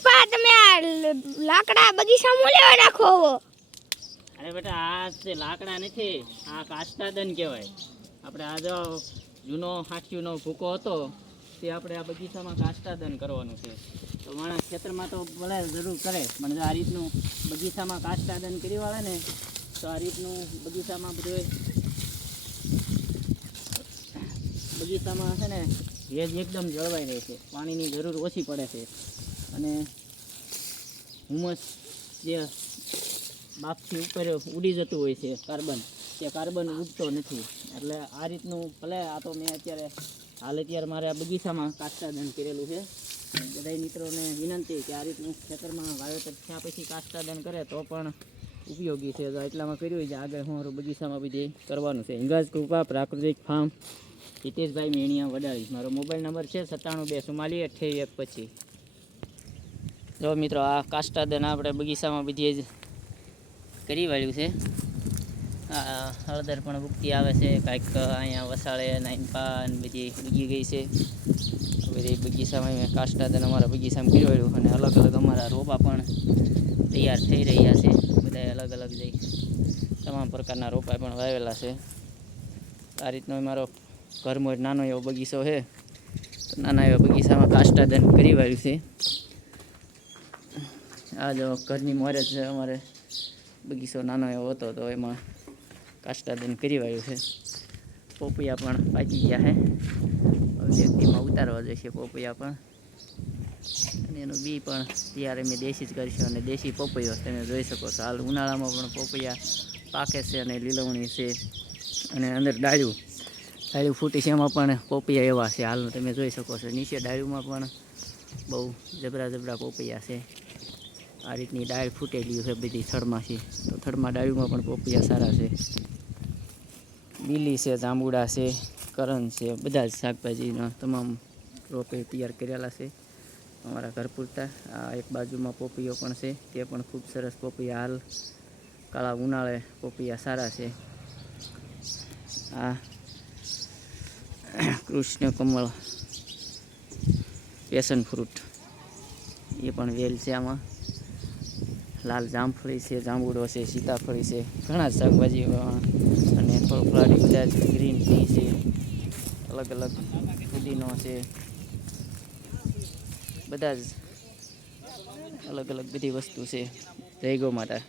પપ્પા, તમે આ લાકડા બગીચામાં લેવા નાખો અરે બેટા, આ છે લાકડા નથી, આ કાષ્ટાદન કહેવાય. આપણે આ જો જૂનો હાથીનો ભૂકો હતો, તે આપણે આ બગીચામાં કાષ્ટાદન કરવાનું છે. તો માણસ ખેતરમાં તો ભલે જરૂર કરે, પણ જો આ રીતનું બગીચામાં કાષ્ટાદન કરી વાળે ને, તો આ રીતનું બગીચામાં બધું બગીચામાં છે ને, ભેજ એકદમ જળવાઈ રહે છે. પાણીની જરૂર ઓછી પડે છે. અને હુમસ જે બાપથી ઉપર ઉડી જતું હોય છે કાર્બન, તે કાર્બન ઉડતો નથી. એટલે આ રીતનું ભલે આ તો મેં અત્યારે હાલ અત્યારે મારે આ બગીચામાં કાષ્ટાદન કરેલું છે. બધા મિત્રોને વિનંતી કે આ રીતનું ખેતરમાં વાવેતર થયા પછી કાષ્ટાદન કરે તો પણ ઉપયોગી છે. એટલામાં કર્યું છે, આગળ હું મારું બગીચામાં બધી કરવાનું છે. હિંગાજ કૃપા પ્રાકૃતિક ફાર્મ હિતેશભાઈ મેણિયા વડાળી મારો મોબાઈલ નંબર છે સત્તાણું બે ચુમ્માલીસ અઠ્યાવીસ એક પચીસ. જો મિત્રો, આ કાસ્ટાદન આપણે બગીચામાં બધી જ કરી વાળ્યું છે. હળદર પણ ઉગતી આવે છે, કાંઈક અહીંયા વસાળે નાઈનપા ને બધી ઉગી ગઈ છે. બધી બગીચામાં મેં કાષ્ટાદન અમારા બગીચામાં કરી વાળ્યું અને અલગ અલગ અમારા રોપા પણ તૈયાર થઈ રહ્યા છે. બધા અલગ અલગ જઈ તમામ પ્રકારના રોપા પણ વાવેલા છે. આ રીતનો મારો ઘરમાં નાનો એવો બગીચો છે. નાના એવા બગીચામાં કાષ્ટાદન કરી વાળ્યું છે. આ જો ઘરની મોરે જ અમારે બગીચો નાનો એવો હતો, તો એમાં કાષ્ટાદન કરી વાયું છે. પોપૈયા પણ પાકી ગયા છે. હવે વ્યક્તિમાં ઉતારવા જશે પોપૈયા પણ. અને એનું બી પણ ત્યારે અમે દેશી જ કરીશું અને દેશી પોપૈયો તમે જોઈ શકો છો. હાલ ઉનાળામાં પણ પોપૈયા પાકે છે અને લીલવણી છે અને અંદર ડાળ્યું. ડાળ્યું ફૂટી છે, એમાં પણ પોપૈયા એવા છે. હાલનું તમે જોઈ શકો છો. નીચે ડાળ્યુંમાં પણ બહુ જબરા જબરા પોપૈયા છે. આ રીતની ડાળ ફૂટેલી છે બધી થડમાંથી. તો થડમાં ડાળીમાં પણ પોપિયા સારા છે. લીલી છે, જાંબુડા છે કરન છે, બધા જ શાકભાજીના તમામ રોપે તૈયાર કરેલા છે. અમારા ઘર પૂરતા. આ એક બાજુમાં પોપીઓ પણ છે. તે પણ ખૂબ સરસ પોપિયા. હાલ કાળા ઉનાળે પોપિયા સારા છે. આ કૃષ્ણ કમળ પેશન ફ્રૂટ. એ પણ વેલ છે આમાં. લાલ જામફળી છે, જાંબુડો છે, સીતાફળી છે, ઘણા શાકભાજી અને થોડું બધા જ ગ્રીન ટી છે, અલગ અલગ ફુદીનો છે. બધા જ અલગ અલગ બધી વસ્તુ છે. જય ગો માતા.